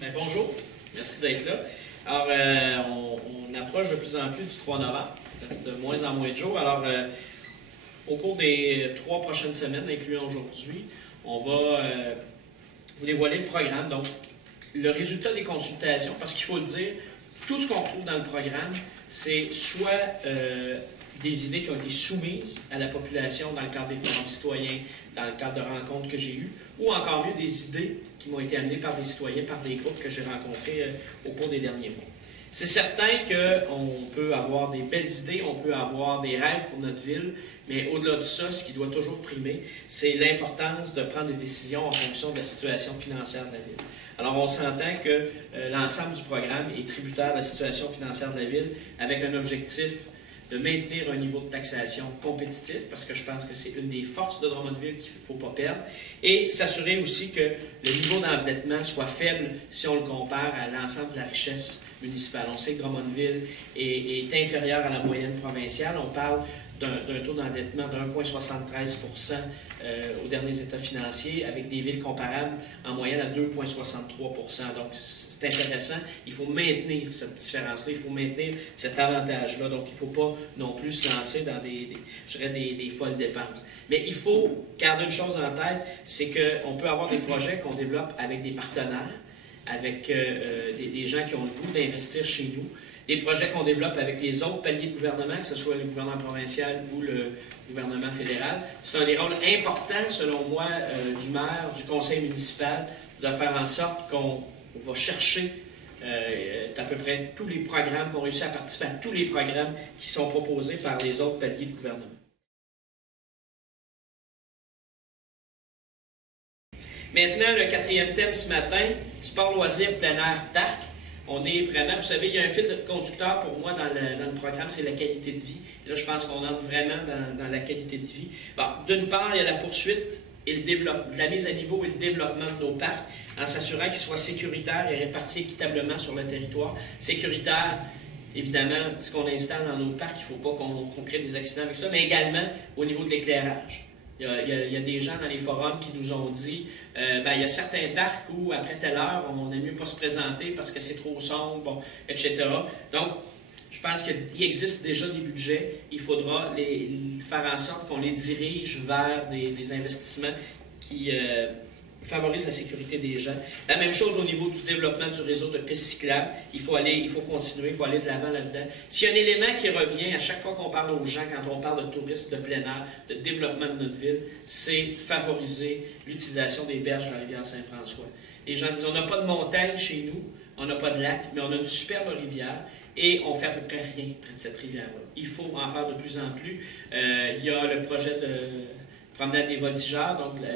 Bien, bonjour, merci d'être là. Alors, on approche de plus en plus du 3 novembre, il reste de moins en moins de jours. Alors, au cours des 3 prochaines semaines, incluant aujourd'hui, on va vous dévoiler le programme. Donc, le résultat des consultations, parce qu'il faut le dire, tout ce qu'on retrouve dans le programme, c'est soit des idées qui ont été soumises à la population dans le cadre des forums citoyens, dans le cadre de rencontres que j'ai eues, ou encore mieux des idées qui m'ont été amenées par des citoyens, par des groupes que j'ai rencontrés au cours des derniers mois. C'est certain qu'on peut avoir des belles idées, on peut avoir des rêves pour notre ville, mais au-delà de ça, ce qui doit toujours primer, c'est l'importance de prendre des décisions en fonction de la situation financière de la ville. Alors, on s'entend que l'ensemble du programme est tributaire de la situation financière de la ville avec un objectif de maintenir un niveau de taxation compétitif, parce que je pense que c'est une des forces de Drummondville qu'il ne faut pas perdre, et s'assurer aussi que le niveau d'endettement soit faible si on le compare à l'ensemble de la richesse municipale. On sait que Drummondville est inférieur à la moyenne provinciale. On parle d'un taux d'endettement de 1,73 % aux derniers états financiers, avec des villes comparables en moyenne à 2,63 %. Donc, c'est intéressant. Il faut maintenir cette différence-là, il faut maintenir cet avantage-là. Donc, il ne faut pas non plus se lancer dans des folles dépenses. Mais il faut garder une chose en tête, c'est qu'on peut avoir des projets qu'on développe avec des partenaires, avec des gens qui ont le goût d'investir chez nous, des projets qu'on développe avec les autres paliers de gouvernement, que ce soit le gouvernement provincial ou le gouvernement fédéral. C'est un des rôles importants, selon moi, du maire, du conseil municipal, de faire en sorte qu'on va chercher à peu près tous les programmes, qu'on réussit à participer à tous les programmes qui sont proposés par les autres paliers de gouvernement. Maintenant, le quatrième thème ce matin, sport, loisirs, plein air, parc. On est vraiment, vous savez, il y a un fil conducteur pour moi dans le programme, c'est la qualité de vie. Et là, je pense qu'on entre vraiment dans la qualité de vie. Bon, d'une part, il y a la poursuite et le développement, la mise à niveau et le développement de nos parcs, en s'assurant qu'ils soient sécuritaires et répartis équitablement sur le territoire. Sécuritaire, évidemment, ce qu'on installe dans nos parcs, il ne faut pas qu'on crée des accidents avec ça, mais également au niveau de l'éclairage. Il y a des gens dans les forums qui nous ont dit il y a certains parcs où, après telle heure, on n'aime mieux pas se présenter parce que c'est trop sombre, bon, etc. Donc, je pense qu'il existe déjà des budgets. Il faudra faire en sorte qu'on les dirige vers des investissements qui favorisent la sécurité des gens. La même chose au niveau du développement du réseau de pistes cyclables. Il faut continuer, il faut aller de l'avant là-dedans. S'il y a un élément qui revient à chaque fois qu'on parle aux gens, quand on parle de tourisme, de plein air, de développement de notre ville, c'est favoriser l'utilisation des berges de la rivière Saint-François. Les gens disent, on n'a pas de montagne chez nous, on n'a pas de lac, mais on a une superbe rivière et on fait à peu près rien près de cette rivière-là. Il faut en faire de plus en plus. Il y a le projet de promenade des voltigeurs, donc la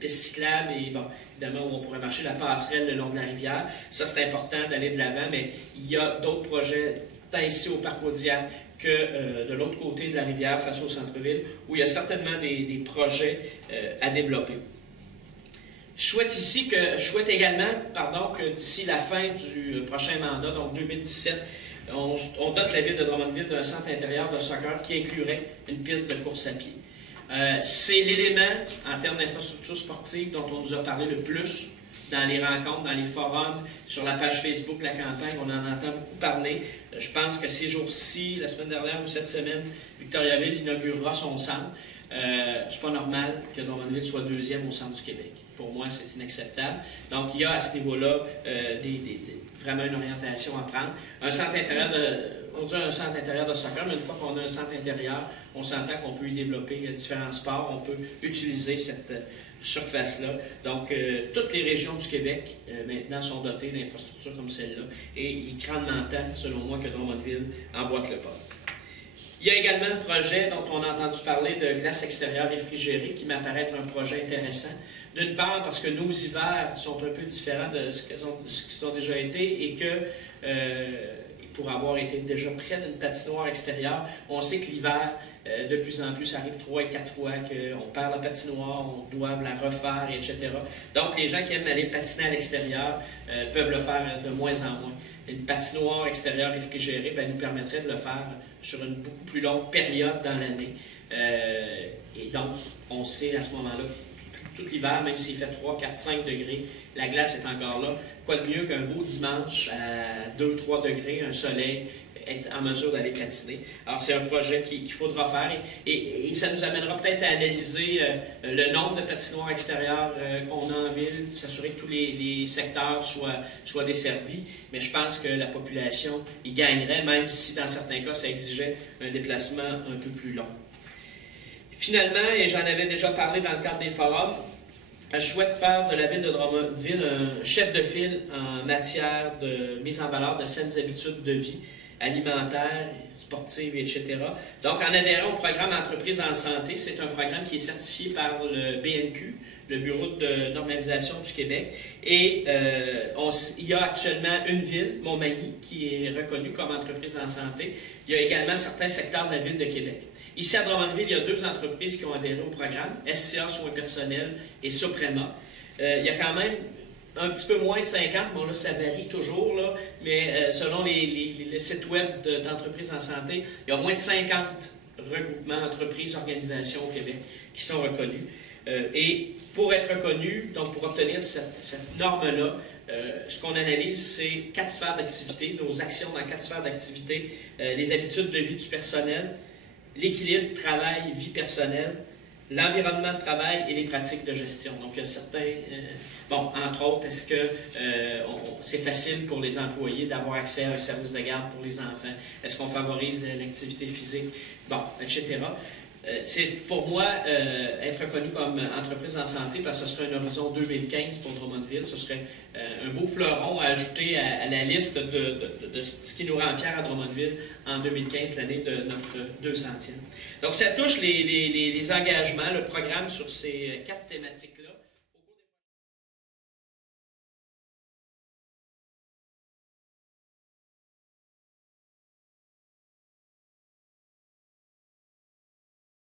piste cyclable et, bon, évidemment, où on pourrait marcher la passerelle le long de la rivière. Ça, c'est important d'aller de l'avant, mais il y a d'autres projets, tant ici au Parc Audiac que de l'autre côté de la rivière, face au centre-ville, où il y a certainement des projets à développer. Je souhaite également que d'ici la fin du prochain mandat, donc 2017, on dote la ville de Drummondville d'un centre intérieur de soccer qui inclurait une piste de course à pied. C'est l'élément, en termes d'infrastructures sportives, dont on nous a parlé le plus dans les rencontres, dans les forums, sur la page Facebook de la campagne. On en entend beaucoup parler. Je pense que ces jours-ci, la semaine dernière ou cette semaine, Victoriaville inaugurera son centre. C'est pas normal que Drummondville soit deuxième au centre du Québec. Pour moi, c'est inacceptable. Donc, il y a à ce niveau-là vraiment une orientation à prendre. Un centre intérieur on dit un centre intérieur de soccer, mais une fois qu'on a un centre intérieur, on s'entend qu'on peut y développer différents sports, on peut utiliser cette surface-là. Donc, toutes les régions du Québec, maintenant, sont dotées d'infrastructures comme celle-là, et il est grandement temps, selon moi, que Drummondville emboîte le pas. Il y a également le projet dont on a entendu parler de glace extérieure réfrigérée, qui m'apparaît être un projet intéressant. D'une part, parce que nos hivers sont un peu différents de ce qu'ils ont déjà été, et que pour avoir été déjà près d'une patinoire extérieure, on sait que l'hiver, de plus en plus, ça arrive 3 et 4 fois qu'on perd la patinoire, on doit la refaire, etc. Donc, les gens qui aiment aller patiner à l'extérieur peuvent le faire de moins en moins. Une patinoire extérieure réfrigérée nous permettrait de le faire sur une beaucoup plus longue période dans l'année. Et donc, on sait à ce moment-là, tout l'hiver, même s'il fait 3, 4, 5 degrés, la glace est encore là. Quoi de mieux qu'un beau dimanche à 2, 3 degrés, un soleil, être en mesure d'aller patiner. Alors, c'est un projet qu'il faudra faire et ça nous amènera peut-être à analyser le nombre de patinoires extérieures qu'on a en ville, s'assurer que tous les secteurs soient desservis. Mais je pense que la population y gagnerait, même si dans certains cas, ça exigeait un déplacement un peu plus long. Finalement, et j'en avais déjà parlé dans le cadre des forums, je souhaite faire de la ville de Drummondville un chef de file en matière de mise en valeur de saines habitudes de vie, alimentaire, sportive, etc. Donc, en adhérant au programme Entreprises en santé, c'est un programme qui est certifié par le BNQ, le Bureau de normalisation du Québec. Et il y a actuellement une ville, Montmagny, qui est reconnue comme entreprise en santé. Il y a également certains secteurs de la ville de Québec. Ici, à Drummondville, il y a 2 entreprises qui ont adhéré au programme, SCA Soins personnels et Soprema. Il y a quand même un petit peu moins de 50, bon là ça varie toujours, là, mais selon les sites web d'entreprises en santé, il y a moins de 50 regroupements, entreprises, organisations au Québec qui sont reconnus. Et pour être reconnu, donc pour obtenir cette norme-là, ce qu'on analyse, c'est 4 sphères d'activité, nos actions dans 4 sphères d'activité, les habitudes de vie du personnel, l'équilibre travail-vie personnelle, l'environnement de travail et les pratiques de gestion. Donc, il y a certains... bon, entre autres, est-ce que c'est facile pour les employés d'avoir accès à un service de garde pour les enfants? Est-ce qu'on favorise l'activité physique? Bon, etc. C'est pour moi être reconnu comme entreprise en santé parce que ce serait un horizon 2015 pour Drummondville. Ce serait un beau fleuron à ajouter à la liste de ce qui nous rend fiers à Drummondville en 2015, l'année de notre 200e. Donc, ça touche les engagements, le programme sur ces 4 thématiques-là.